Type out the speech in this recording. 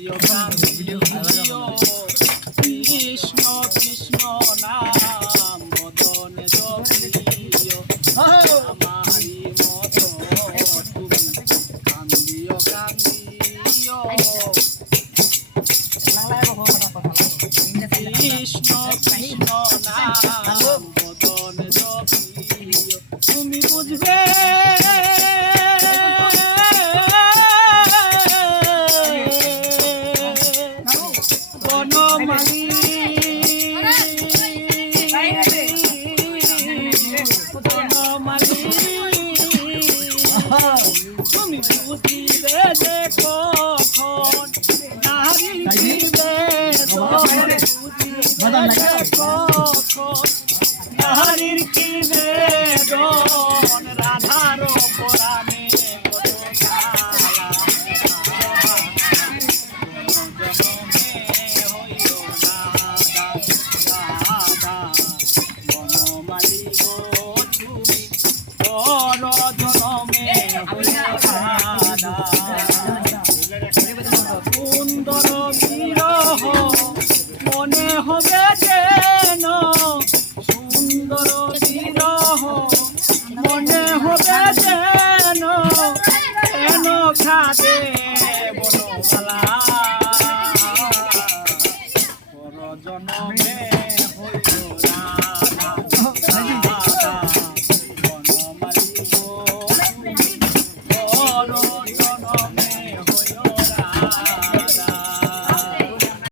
কান্দিও কান্দিও কৃষ্ণ কৃষ্ণ নাম বদনে জপিও আমারি মতো তুমি কান্দিও কান্দিও কৃষ্ণ কৃষ্ণ নাম বদনে জপিও তুমি বুঝবে বনমালী বনমালী তুমি বুঝিবে যে কখন নারী বুঝিবে